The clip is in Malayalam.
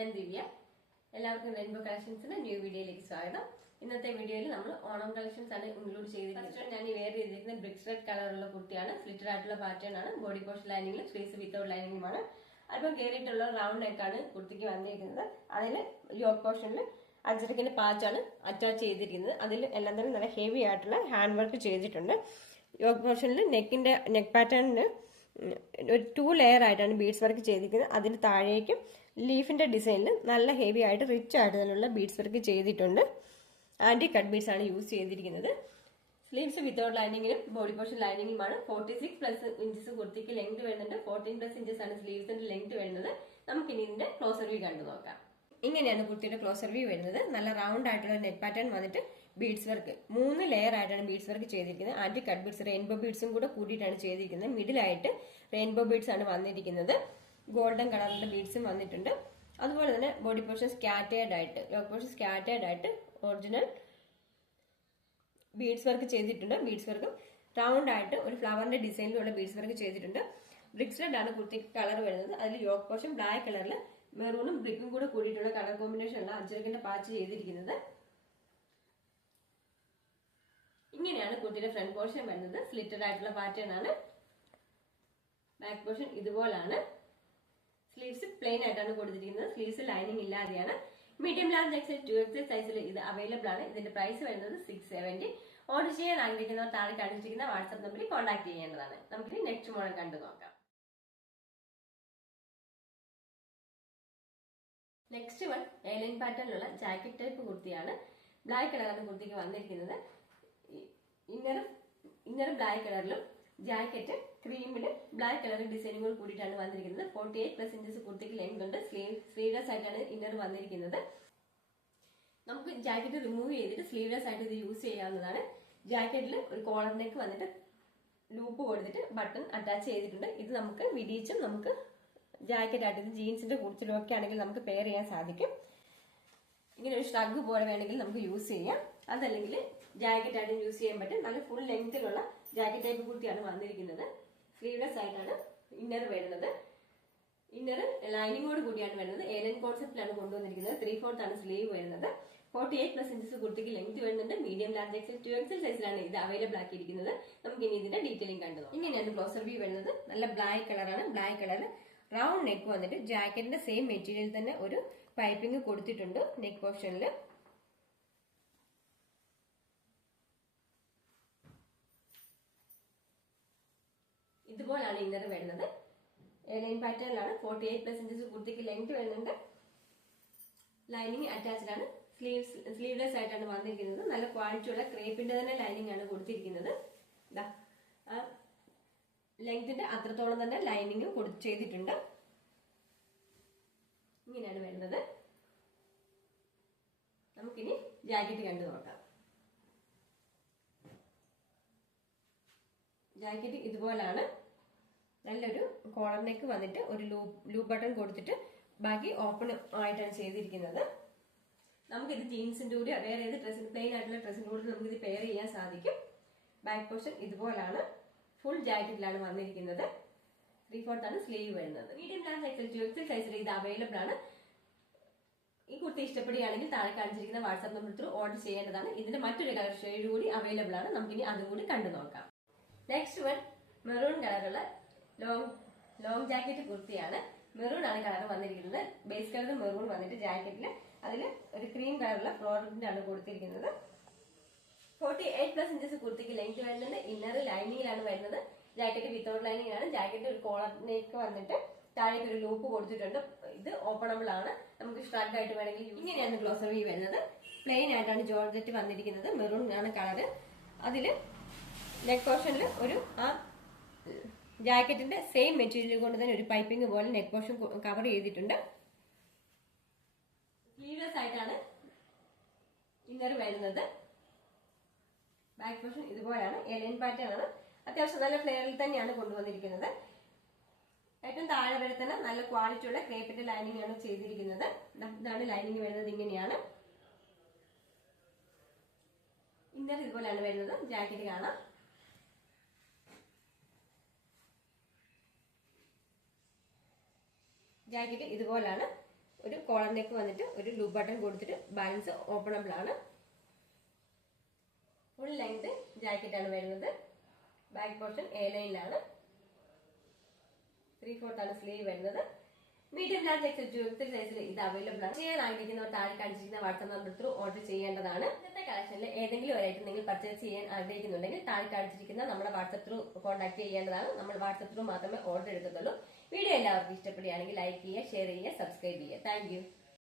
ഞാൻ ദിവ്യ. എല്ലാവർക്കും റെയിൻബോ കളക്ഷൻസിന്റെ ന്യൂ വീഡിയോയിലേക്ക് സ്വാഗതം. ഇന്നത്തെ വീഡിയോയിൽ നമ്മൾ ഓണം കളക്ഷൻസ് ആണ് ഇൻക്ലൂഡ് ചെയ്തിരിക്കുന്നത്. ഞാൻ ഈ വെയർ ചെയ്തിരിക്കുന്ന ബ്രിക്സ് റെഡ് കളറുള്ള കുർത്തിയാണ്. സ്ലിറ്റഡ് ആയിട്ടുള്ള പാറ്റേൺ ആണ്. ബോഡി പോർഷൻ ലൈനിങ്ങിലും സ്ലീവ്സ് വിത്തൗട്ട് ലൈനിങ്ങുമാണ്. അല്പം കയറിയിട്ടുള്ള റൗണ്ട് നെക്കാണ് കുർത്തിക്ക് വന്നിരിക്കുന്നത്. അതിൽ യോക്ക് പോർഷനിൽ അജറക്കിന്റെ പാച്ചാണ് അറ്റാച്ച് ചെയ്തിരിക്കുന്നത്. അതിൽ എല്ലാം തന്നെ നല്ല ഹെവി ആയിട്ടുള്ള ഹാൻഡ് വർക്ക് ചെയ്തിട്ടുണ്ട്. യോക്ക് പോർഷനിൽ നെക്ക് പാറ്റേണിന് ഒരു 2 ലെയർ ആയിട്ടാണ് ബീഡ്സ് വർക്ക് ചെയ്തിരിക്കുന്നത്. അതിന് താഴേക്കും ലീഫിന്റെ ഡിസൈനിൽ നല്ല ഹെവി ആയിട്ട് റിച്ച് ആയിട്ട് തന്നെയുള്ള ബീഡ്സ് വർക്ക് ചെയ്തിട്ടുണ്ട്. ആന്റി കട്ട് ബീഡ്സ് ആണ് യൂസ് ചെയ്തിരിക്കുന്നത്. സ്ലീവ്സ് വിത്തൗട്ട് ലൈനിങ്ങിലും ബോഡി പോർഷൻ ലൈനിങ്ങുമാണ്. 46+ ഇഞ്ചസ് കുർത്തിക്ക് ലെങ്ത് വരുന്നുണ്ട്. 14+ ഇഞ്ചസ് ആണ് സ്ലീവ്സിന്റെ ലെങ്ത് വരുന്നത്. നമുക്ക് ഇനി ഇതിന്റെ ക്ലോസർ വ്യൂ കണ്ടു നോക്കാം. ഇങ്ങനെയാണ് കുർത്തിയുടെ ക്ലോസർ വ്യൂ വരുന്നത്. നല്ല റൗണ്ട് ആയിട്ടുള്ള നെറ്റ് പാറ്റേൺ വന്നിട്ട് ബീഡ്സ് വർക്ക് 3 ലെയർ ആയിട്ടാണ് ബീഡ്സ് വർക്ക് ചെയ്തിരിക്കുന്നത്. ആന്റി കട്ട് ബീഡ്സ് റെയിൻബോ ബീഡ്സും കൂടെ കൂടിയിട്ടാണ് ചെയ്തിരിക്കുന്നത്. മിഡിലായിട്ട് റെയിൻബോ ബീഡ്സ് ആണ് വന്നിരിക്കുന്നത്. ഗോൾഡൻ കളറിന്റെ ബീഡ്സും വന്നിട്ടുണ്ട്. അതുപോലെ തന്നെ ബോഡി പോർഷൻ സ്കാറ്റേർഡ് ആയിട്ട് യോക്ക് പോർഷൻ സ്കാറ്റേർഡ് ആയിട്ട് ഒറിജിനൽ ബീഡ്സ് വർക്ക് ചെയ്തിട്ടുണ്ട്. ബീഡ്സ് വർക്ക് റൗണ്ട് ആയിട്ട് ഒരു ഫ്ലവറിന്റെ ഡിസൈനിലുള്ള ബീഡ്സ് വർക്ക് ചെയ്തിട്ടുണ്ട്. ബ്രിക്സ് റെഡ് ആണ് കുർത്തിക്ക് കളർ വരുന്നത്. അതിൽ യോക്ക് പോർഷൻ ബ്ലാക്ക് കളറിൽ മെറൂണും ബ്രിക്കും കൂടെ കൂടിയിട്ടുള്ള കളർ കോമ്പിനേഷനുള്ള അജറക്കിന്റെ പാച്ച് ചെയ്തിരിക്കുന്നത്. ഇങ്ങനെയാണ് കുർത്തിയുടെ ഫ്രണ്ട് പോർഷൻ വരുന്നത്. സ്ലിറ്റഡ് ആയിട്ടുള്ള പാറ്റേൺ ആണ്. ബാക്ക് പോർഷൻ ഇതുപോലാണ്. സ്ലീവ്സ് പ്ലെയിൻ ആയിട്ടാണ് കൊടുത്തിരിക്കുന്നത്. സ്ലീവ്സ് ലൈനിങ് ഇല്ലാതെയാണ്. മീഡിയം ലാർജ് എക്സൽ 2XL സൈസിൽ ഇത് അവൈലബിൾ ആണ്. ഇതിന്റെ പ്രൈസ് വരുന്നത് 670. ഓർഡർ ചെയ്യാൻ ആഗ്രഹിക്കുന്നവർ താഴെ കാണിച്ചിരിക്കുന്ന വാട്സ്ആപ്പ് നമ്പറിൽ കോൺടാക്ട് ചെയ്യേണ്ടതാണ്. നമുക്ക് നെക്സ്റ്റ് മോഡൽ കണ്ടു നോക്കാം. നെക്സ്റ്റ് വൺ എയർലൈൻ പാറ്റേണിലുള്ള ജാക്കറ്റ് ടൈപ്പ് കുർത്തിയാണ്. ബ്ലാക്ക് കളറാണ് കുർത്തിക്ക് വന്നിരിക്കുന്നത്. ഇന്നർ ബ്ലാക്ക് കളറിലും ജാക്കറ്റ് ക്രീമില് ബ്ലാക്ക് കളർ ഡിസൈനുകൾ കൂടിയിട്ടാണ് വന്നിരിക്കുന്നത്. 48+ ഇഞ്ചസ് കുർത്തിക്ക് ലെങ്ത് ഉണ്ട്. സ്ലീവ്ലെസ് ആയിട്ടാണ് ഇന്നർ വന്നിരിക്കുന്നത്. നമുക്ക് ജാക്കറ്റ് റിമൂവ് ചെയ്തിട്ട് സ്ലീവ്ലെസ് ആയിട്ട് ഇത് യൂസ് ചെയ്യാവുന്നതാണ്. ജാക്കറ്റിൽ ഒരു കോളർ നെക്ക് വന്നിട്ട് ലൂപ്പ് കൊടുത്തിട്ട് ബട്ടൺ അറ്റാച്ച് ചെയ്തിട്ടുണ്ട്. ഇത് നമുക്ക് വിടിയിച്ചും നമുക്ക് ജാക്കറ്റ് ആയിട്ട് ഇത് ജീൻസിന്റെ കുർത്തിലൊക്കെ ആണെങ്കിൽ നമുക്ക് പെയർ ചെയ്യാൻ സാധിക്കും. ഇങ്ങനെ ഒരു ഷ്രഗ് പോലെ വേണമെങ്കിൽ നമുക്ക് യൂസ് ചെയ്യാം. അതല്ലെങ്കിൽ ജാക്കറ്റ് ആയിട്ട് യൂസ് ചെയ്യാൻ പറ്റും. നല്ല ഫുൾ ലെങ്തിലുള്ള ജാക്കറ്റ് ടൈപ്പ് കുർത്തിയാണ് വന്നിരിക്കുന്നത്. സ്ലീവ്ലെസ് ആയിട്ടാണ് ഇന്നർ വരുന്നത്. ഇന്നർ ലൈനിങ്ങോട് കൂടിയാണ് വരുന്നത്. എയർലൈൻ കോൺസെപ്റ്റിലാണ് കൊണ്ടുവന്നിരിക്കുന്നത്. 3/4 ആണ് സ്ലീവ് വരുന്നത്. 48+ ഇഞ്ചസ് കുർത്തിക്ക് ലെങ്ത് വരുന്നുണ്ട്. മീഡിയം ലാർജ് എക്സൽ 2XL സൈസിലാണ് ഇത് അവൈലബിൾ ആക്കിയിരിക്കുന്നത്. നമുക്ക് ഇനി ഇതിന്റെ ഡീറ്റെയിലിംഗ് കണ്ടു. ഇങ്ങനെയാണ് ക്ലോസർ വ്യൂ വരുന്നത്. നല്ല ബ്ലാക്ക് കളറാണ്. ബ്ലാക്ക് കളർ റൗണ്ട് നെക്ക് വന്നിട്ട് ജാക്കറ്റിന്റെ സെയിം മെറ്റീരിയൽ തന്നെ ഒരു പൈപ്പിംഗ് കൊടുത്തിട്ടുണ്ട് നെക്ക് പോർഷനിൽ. ഇതുപോലാണ് ഇന്നർ വരുന്നത്. എയർലൈൻ പാറ്റേണിലാണ്. 48+ ഇഞ്ചസ് കുർത്തിക്ക് ലെങ്ത് വരുന്നുണ്ട്. ലൈനിങ് അറ്റാച്ച്ഡ് ആണ്. സ്ലീവ്ലെസ് ആയിട്ടാണ് വന്നിരിക്കുന്നത്. നല്ല ക്വാളിറ്റിയുള്ള ക്രേപ്പിന്റെ തന്നെ ലൈനിങ് ആണ് കൊടുത്തിരിക്കുന്നത്. ലെങ്തിന്റെ അത്രത്തോളം തന്നെ ലൈനിങ് ചെയ്തിട്ടുണ്ട്. ഇങ്ങനെയാണ് വരുന്നത്. നമുക്കിനി ജാക്കറ്റ് കണ്ടു നോക്കാം. ജാക്കറ്റ് ഇതുപോലാണ്. നല്ലൊരു കോളർ നെക്ക് വന്നിട്ട് ഒരു ലൂപ്പ് ബട്ടൺ കൊടുത്തിട്ട് ബാക്കി ഓപ്പൺ ആയിട്ടാണ് ചെയ്തിരിക്കുന്നത്. നമുക്കിത് ജീൻസിന്റെ കൂടി വേറെ ഏത് ഡ്രസ്സിന് പ്ലെയിൻ ആയിട്ടുള്ള ഡ്രസ്സിന്റെ കൂടി നമുക്കിത് പെയർ ചെയ്യാൻ സാധിക്കും. ബാക്ക് പോർഷൻ ഇതുപോലാണ്. ഫുൾ ജാക്കറ്റിലാണ് വന്നിരിക്കുന്നത്. 3/4 ആണ് സ്ലീവ് വരുന്നത്. മീഡിയം ലാർജ് എക്സൽ 2XL സൈസിൽ ഇത് അവൈലബിൾ ആണ്. ഈ കുർത്തി ഇഷ്ടപ്പെടുകയാണെങ്കിൽ താഴെ കാണിച്ചിരിക്കുന്ന വാട്സ്ആപ്പ് നമ്പർ ത്രൂ ഓർഡർ ചെയ്യേണ്ടതാണ്. ഇതിന്റെ മറ്റൊരു കളർ ഷെയ്ഡ് കൂടി അവൈലബിൾ ആണ്. നമുക്കിനി അതും കൂടി കണ്ടു നോക്കാം. നെക്സ്റ്റ് വൺ മെറൂൺ കളറുള്ള ലോങ് ജാക്കറ്റ് കുർത്തിയാണ്. മെറൂൺ ആണ് കളർ വന്നിരിക്കുന്നത്. ബേസ് കളർ മെറൂൺ വന്നിട്ട് ജാക്കറ്റിൽ അതിൽ ഒരു ക്രീം കളറുള്ള ഫ്ലോറിന്റെ ആണ് കൊടുത്തിരിക്കുന്നത്. 48+ ഇഞ്ചസ് കുർത്തിക്ക് ലെങ്ത് വരുന്നുണ്ട്. ഇന്നർ ലൈനിങ്ങിലാണ് വരുന്നത്. ജാക്കറ്റ് വിത്തൗട്ട് ലൈനിങ് ആണ്. ജാക്കറ്റ് ഒരു കോളർ നെക്ക് വന്നിട്ട് താഴേക്ക് ഒരു ലൂപ്പ് കൊടുത്തിട്ടുണ്ട്. ഇത് ഓപ്പണബിൾ ആണ്. നമുക്ക് ഷ്രഗ് ആയിട്ട് വേണമെങ്കിൽ ഇങ്ങനെയാണ് ക്ലോസർ വ്യൂ വരുന്നത്. പ്ലെയിൻ ആയിട്ടാണ് ജോർജറ്റ് വന്നിരിക്കുന്നത്. മെറൂൺ ആണ് കളറ്. അതില് നെക്ക് പോർഷനിൽ ഒരു ജാക്കറ്റിന്റെ സെയിം മെറ്റീരിയൽ കൊണ്ട് തന്നെ ഒരു പൈപ്പിംഗ് പോലെ നെക്ക് പോർഷൻ കവർ ചെയ്തിട്ടുണ്ട്. സ്ലീവ്ലെസ് ആയിട്ടാണ് ഇന്നർ വരുന്നത്. ബാക്ക് പോർഷൻ ഇതുപോലാണ്. എയർലൈൻ പാറ്റേൺ ആണ്. അത്യാവശ്യം നല്ല ഫ്ലെയറിൽ തന്നെയാണ് കൊണ്ടുവന്നിരിക്കുന്നത്. ഏറ്റവും താഴെ വരെ തന്നെ നല്ല ക്വാളിറ്റിയുള്ള ക്രേപ്പിന്റെ ലൈനിങ് ആണ് ചെയ്തിരിക്കുന്നത്. ഇതാണ് ലൈനിങ് വരുന്നത്. ഇങ്ങനെയാണ് ഇന്നർ ഇതുപോലെയാണ് വരുന്നത്. ജാക്കറ്റ് കാണാം. ജാക്കറ്റ് ഇതുപോലാണ്. ഒരു കോളർ നെക്ക് വന്നിട്ട് ഒരു ലൂപ്പ് ബട്ടൺ കൊടുത്തിട്ട് ബാലൻസ് ഓപ്പണബിൾ ആണ്. ഫുൾ ലെങ്ത് ജാക്കറ്റ് ആണ് വരുന്നത്. Back portion A ലൈനിലാണ്. 3/4 ആണ് സ്ലീവ് വരുന്നത്. മീഡിയം ലാർജ് എക്സ് സൈസിൽ ഇത് അവൈലബിൾ ആണ്. ചെയ്യാൻ ആഗ്രഹിക്കുന്നവർ താഴെ കാണിച്ചിരിക്കുന്ന വാട്സ്ആപ്പ് നമ്പർ ത്രൂ ഓർഡർ ചെയ്യേണ്ടതാണ്. ഇന്നത്തെ കളക്ഷനിൽ ഏതെങ്കിലും ഒരു ഐറ്റം നിങ്ങൾ പർച്ചേസ് ചെയ്യാൻ ആഗ്രഹിക്കുന്നുണ്ടെങ്കിൽ താഴെ കാണിച്ചിരിക്കുന്ന നമ്മുടെ വാട്സ്ആപ്പ് ത്രൂ കോൺടാക്ട് ചെയ്യേണ്ടതാണ്. നമ്മൾ വാട്സ്ആപ്പ് ത്രൂ മാത്രമേ ഓർഡർ എടുക്കത്തുള്ളൂ. വീഡിയോ എല്ലാവർക്കും ഇഷ്ടപ്പെടുകയാണെങ്കിൽ ലൈക്ക് ചെയ്യുക, ഷെയർ ചെയ്യുക, സബ്സ്ക്രൈബ് ചെയ്യുക. താങ്ക്